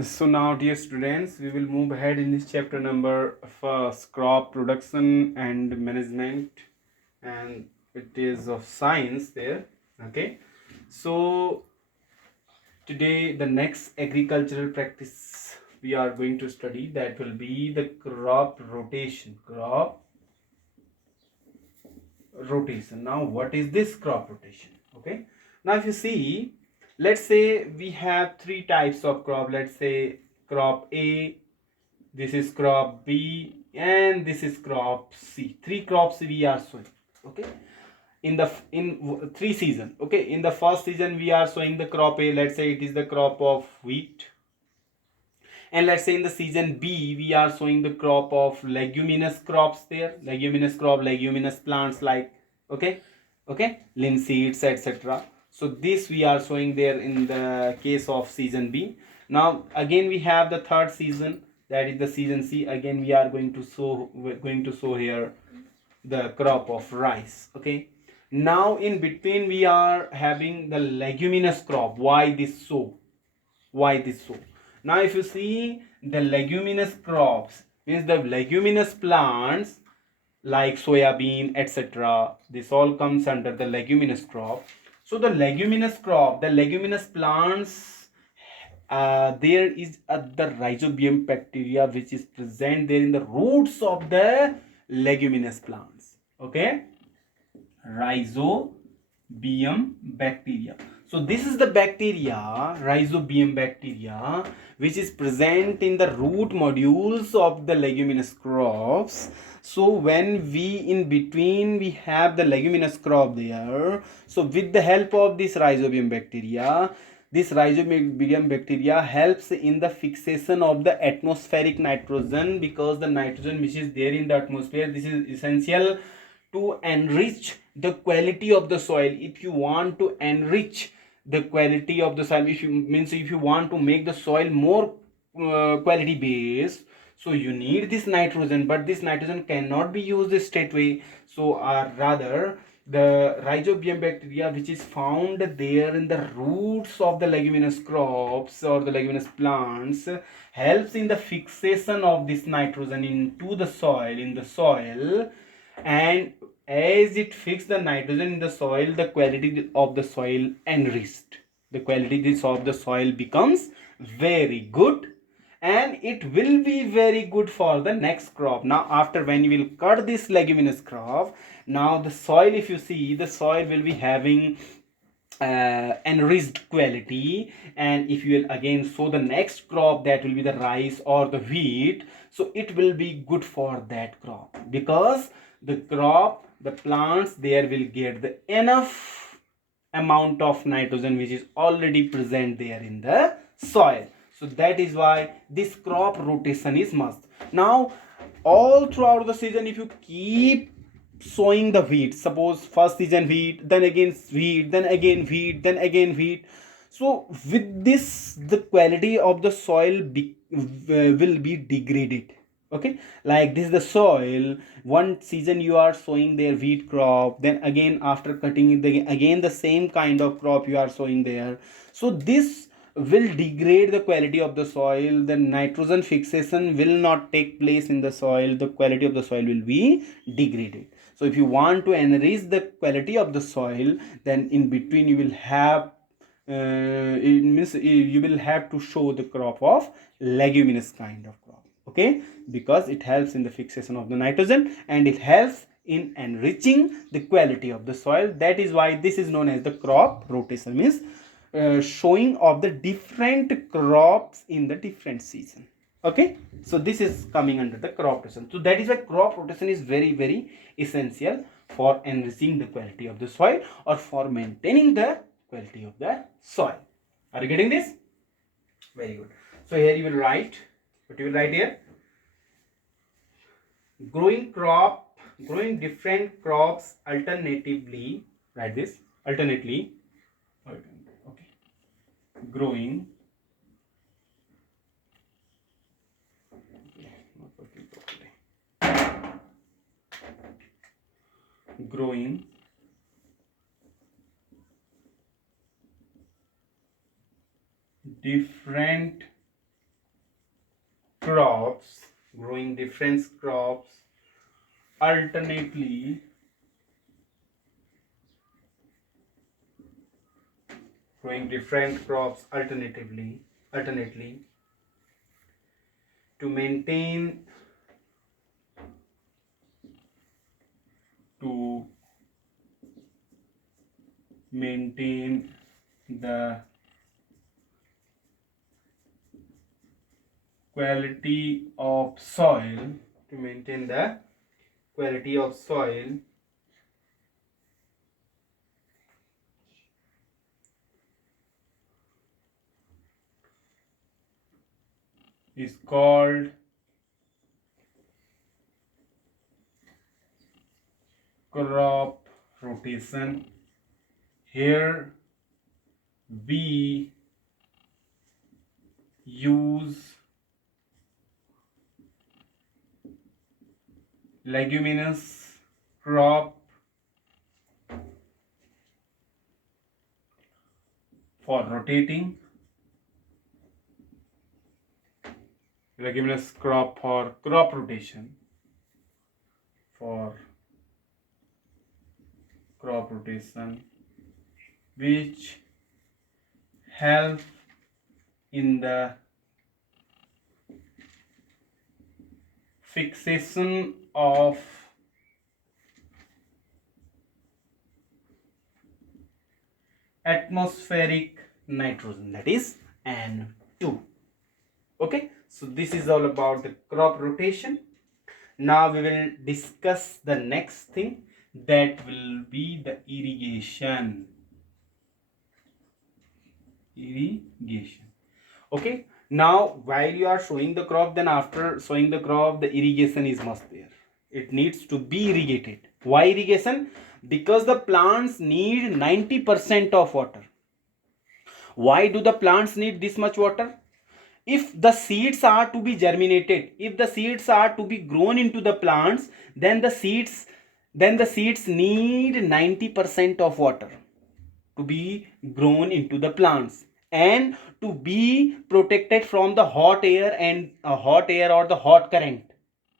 So now, dear students, we will move ahead in this chapter number first, crop production and management, and it is of science there. Okay, so today the next agricultural practice we are going to study, that will be the crop rotation. Now, what is this crop rotation? Okay, now if you see, let's say we have three types of crop. Let's say crop A, this is crop B, and this is crop C. Three crops we are sowing. Okay, in three season. Okay, in the first season we are sowing the crop A. Let's say it is the crop of wheat. And let's say in the season B we are sowing the crop of leguminous crops there. Leguminous plants like, linseeds, etc. So this we are sowing there in the case of season B. Now again we have the third season, that is the season C. Again we are going to sow here the crop of rice. Okay, now in between we are having the leguminous crop. Why this so? Now if you see, the leguminous crops means the leguminous plants like soybean, etc., this all comes under the leguminous crop. So the leguminous plants, there is the rhizobium bacteria which is present there in the roots of the leguminous plants. Okay, rhizobium bacteria. So this is the bacteria, rhizobium bacteria, which is present in the root modules of the leguminous crops. So when we in between we have the leguminous crop there, so with the help of this rhizobium bacteria, this rhizobium bacteria helps in the fixation of the atmospheric nitrogen, because the nitrogen which is there in the atmosphere, this is essential to enrich the quality of the soil. If you want to enrich the quality of the soil, if you want to make the soil more quality based, so you need this nitrogen, but this nitrogen cannot be used straightway. So rather, the rhizobium bacteria which is found there in the roots of the leguminous crops or the leguminous plants helps in the fixation of this nitrogen into the soil, and as it fixes the nitrogen in the soil, the quality of the soil enriched. The quality of the soil becomes very good, and it will be very good for the next crop. Now after, when you will cut this leguminous crop, now the soil, if you see, the soil will be having enriched quality, and if you will again sow the next crop, that will be the rice or the wheat, so it will be good for that crop, because the plants there will get the enough amount of nitrogen which is already present there in the soil. So that is why this crop rotation is must. Now all throughout the season, if you keep sowing the wheat, suppose first season wheat, then again wheat, then again wheat, then again wheat, so with this the quality of the soil will be degraded. Okay, like this is the soil, one season you are sowing their wheat crop, then again after cutting it, again the same kind of crop you are sowing there, so this will degrade the quality of the soil, the nitrogen fixation will not take place in the soil, the quality of the soil will be degraded. So if you want to enrich the quality of the soil, then in between you will have it means you will have to show the crop of leguminous kind of crop. Okay, because it helps in the fixation of the nitrogen, and it helps in enriching the quality of the soil. That is why this is known as the crop rotation, means showing of the different crops in the different season. Okay, so this is coming under the crop rotation. So that is why crop rotation is very very essential for enriching the quality of the soil, or for maintaining the quality of the soil. Are you getting this? Very good. So here you will write, what you will write here, growing different crops alternatively. Write this, alternately. Okay, growing, not working properly. Growing different crops, growing different crops alternately alternately to maintain to maintain the quality of soil to maintain the quality of soil is called crop rotation. Here we use leguminous crop for rotating, leguminous crop for crop rotation, which help in the fixation of atmospheric nitrogen, that is N2. Okay, so this is all about the crop rotation. Now we will discuss the next thing, that will be the irrigation. Okay, now while you are showing the crop, then after showing the crop, the irrigation is must there. It needs to be irrigated. Why irrigation? Because the plants need 90% of water. Why do the plants need this much water? If the seeds are to be germinated, if the seeds are to be grown into the plants, then the seeds need 90% of water to be grown into the plants and to be protected from the hot air and hot air or the hot current.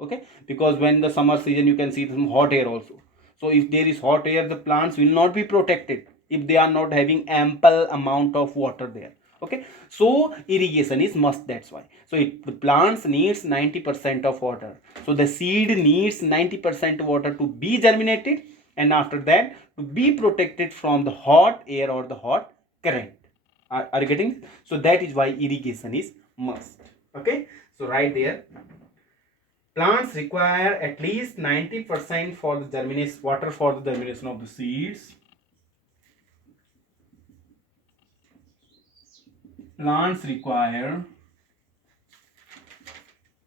Okay, because when the summer season, you can see some hot air also. So if there is hot air, the plants will not be protected if they are not having ample amount of water there. Okay, so irrigation is must, that's why. So the plants needs 90% of water, so the seed needs 90% water to be germinated, and after that to be protected from the hot air or the hot current. Are you getting it? So that is why irrigation is must. Okay, so right there, plants require at least 90% for the germination water for the germination of the seeds. Plants require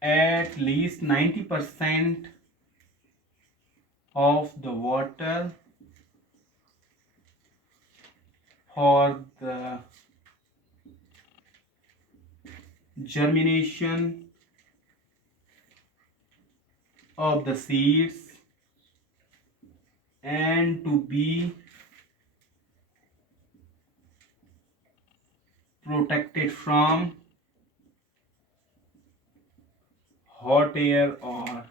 at least 90% of the water for the germination of the seeds and to be protected from hot air or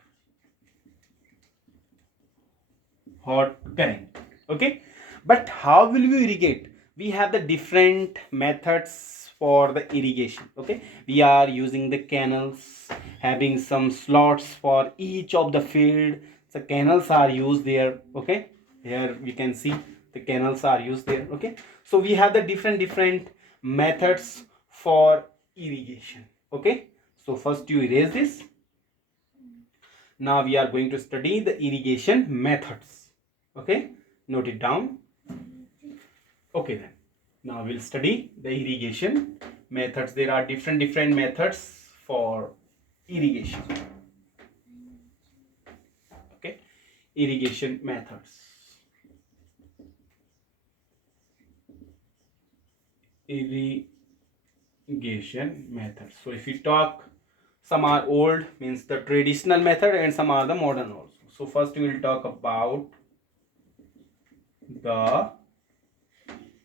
hot current. Okay, but how will you irrigate? We have the different methods for the irrigation. Okay, we are using the canals, having some slots for each of the field. The canals are used there. Okay, here we can see the canals are used there. Okay, so we have the different methods for irrigation. Okay, so first you erase this. Now we are going to study the irrigation methods. Okay, note it down. Okay, then now we'll study the irrigation methods. There are different methods for irrigation. Okay, irrigation methods. Irrigation methods. So if we talk, some are old, means the traditional method, and some are the modern also. So first we will talk about the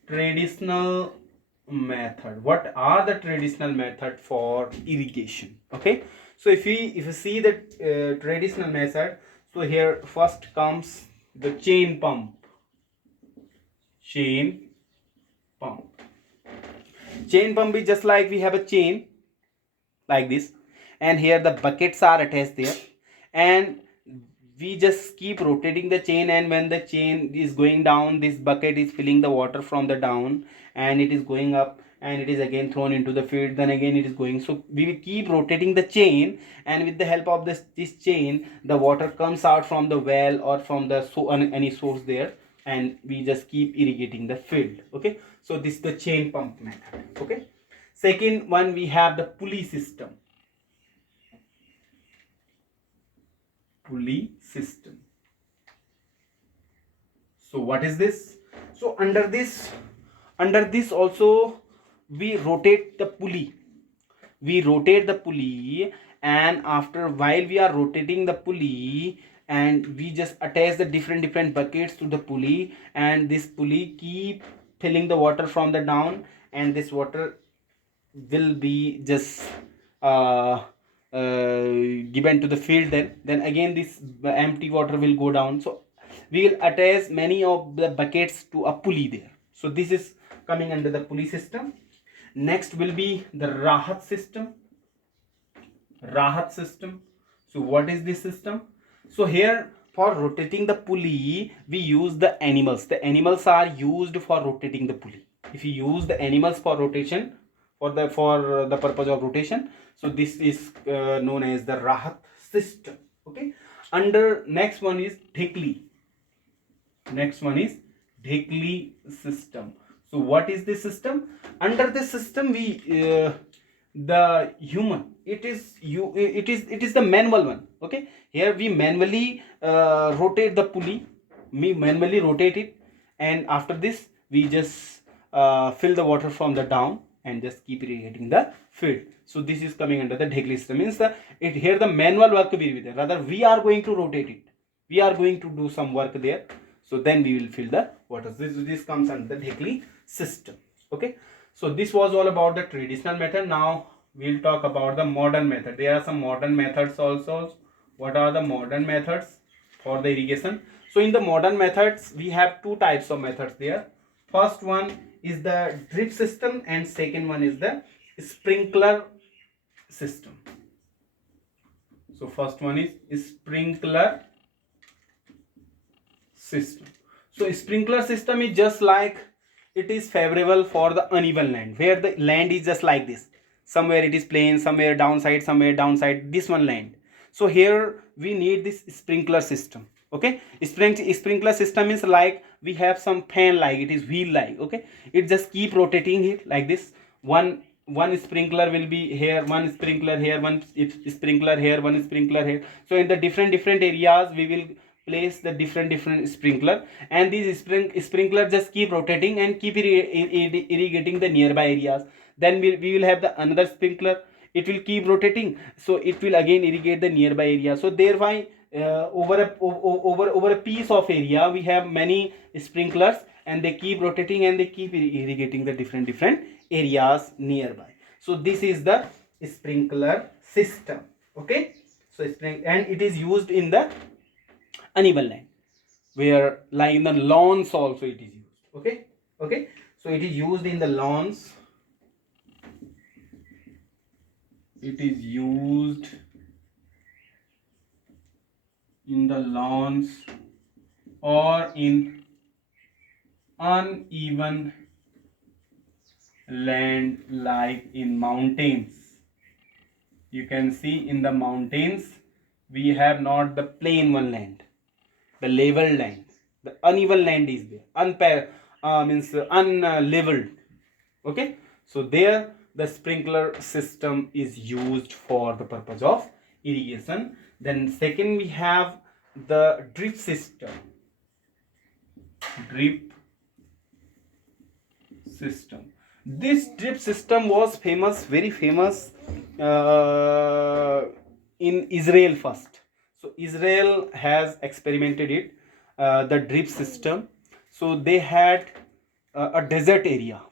traditional method. What are the traditional method for irrigation? Okay, So if you see the traditional method, so here first comes the chain pump. Chain pump. Chain pump is just like we have a chain like this, and here the buckets are attached there, and we just keep rotating the chain, and when the chain is going down, this bucket is filling the water from the down, and it is going up, and it is again thrown into the field, then again it is going. So we will keep rotating the chain, and with the help of this chain, the water comes out from the well or from the any source there, and we just keep irrigating the field. Okay, so this is the chain pump method. Okay, second one, we have the pulley system. Pulley system. So what is this? So under this also we rotate the pulley. We rotate the pulley, and after while we are rotating the pulley, and we just attach the different buckets to the pulley, and this pulley keep filling the water from the down, and this water will be just uh, given to the field. Then again this empty water will go down. So we will attach many of the buckets to a pulley there. So this is coming under the pulley system. Next will be the rahat system. Rahat system. So what is this system? So here for rotating the pulley, we use the animals. The animals are used for rotating the pulley. If you use the animals for rotation, for the purpose of rotation, so this is known as the rahat system. Okay, under next one is dhikli. Next one is dhikli system. So what is this system? Under this system, we the human, it is the manual one. Okay, here we manually rotate the pulley. We manually rotate it, and after this we just fill the water from the down and just keep irrigating the field. So this is coming under the dhikli system. Means here the manual work will be there. Rather we are going to rotate it. We are going to do some work there. So then we will fill the water. This comes under the dhikli system. Okay. So this was all about the traditional method. Now we'll talk about the modern method. There are some modern methods also. What are the modern methods for the irrigation? So in the modern methods, we have two types of methods there. First one is the drip system, and second one is the sprinkler system. So first one is sprinkler system. So sprinkler system is just like, it is favorable for the uneven land, where the land is just like this. Somewhere it is plain, somewhere downside, this one land. So here we need this sprinkler system. Okay, sprinkler system is like we have some fan, like it is wheel like. Okay, it just keep rotating it like this. One sprinkler will be here, one sprinkler here, one sprinkler here, one sprinkler here. So in the different areas we will place the different sprinkler, and these sprinkler just keep rotating and keep irrigating the nearby areas. Then we will have the another sprinkler, it will keep rotating, so it will again irrigate the nearby area. So thereby over a piece of area we have many sprinklers, and they keep rotating and they keep irrigating the different areas nearby. So this is the sprinkler system. Okay, so and it is used in the uneven land, where like in the lawns also it is used. Okay, so it is used in the lawns. It is used in the lawns or in uneven land, like in mountains. You can see in the mountains we have not the plain one land, the level land. The uneven land is there, unleveled. Okay, so there the sprinkler system is used for the purpose of irrigation. Then second we have the drip system. Drip system. This drip system was famous, very famous in Israel first. So Israel has experimented it, the drip system. So they had a desert area.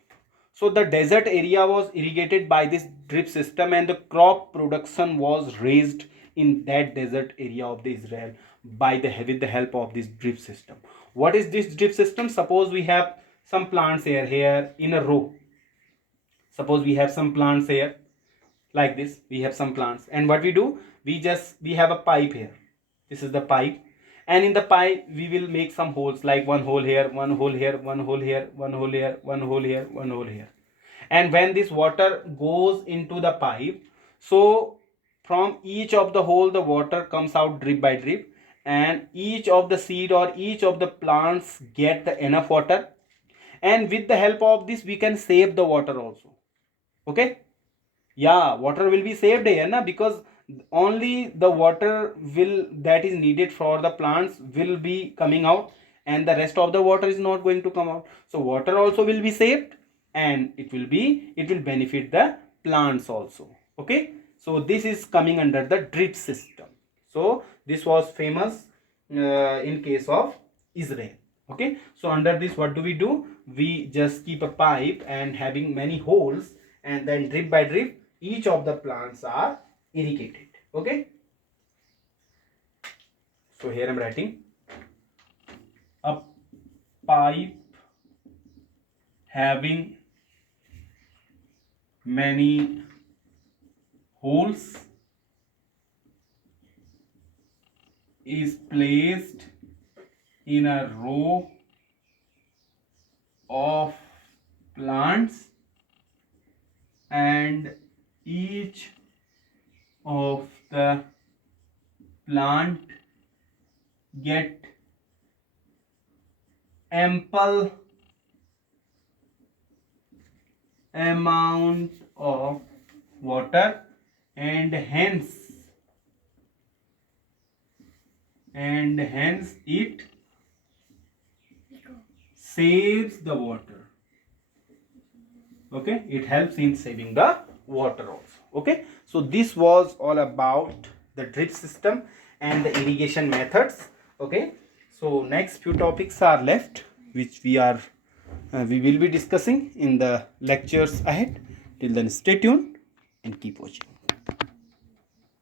So the desert area was irrigated by this drip system, and the crop production was raised in that desert area of the Israel by the with the help of this drip system. What is this drip system? Suppose we have some plants here in a row. Suppose we have some plants here like this. We have some plants, and what we do, we have a pipe here. This is the pipe, and in the pipe we will make some holes, like one hole here, one hole here, one hole here, one hole here, one hole here, one hole here. And when this water goes into the pipe, so from each of the hole the water comes out drip by drip, and each of the seed or each of the plants get the enough water, and with the help of this we can save the water also. Okay, yeah, water will be saved here na, because only the water will that is needed for the plants will be coming out, and the rest of the water is not going to come out. So water also will be saved, and it will benefit the plants also. Okay, so this is coming under the drip system. So this was famous in case of Israel. Okay, so under this what do? We just keep a pipe and having many holes, and then drip by drip each of the plants are irrigated. Okay, so here I'm writing a pipe having many holes is placed in a row of plants, and each of the plant get ample amount of water, and hence it saves the water. Okay, it helps in saving the water also. Okay, so this was all about the drip system and the irrigation methods. Okay, so next few topics are left, which we will be discussing in the lectures ahead. Till then, stay tuned and keep watching.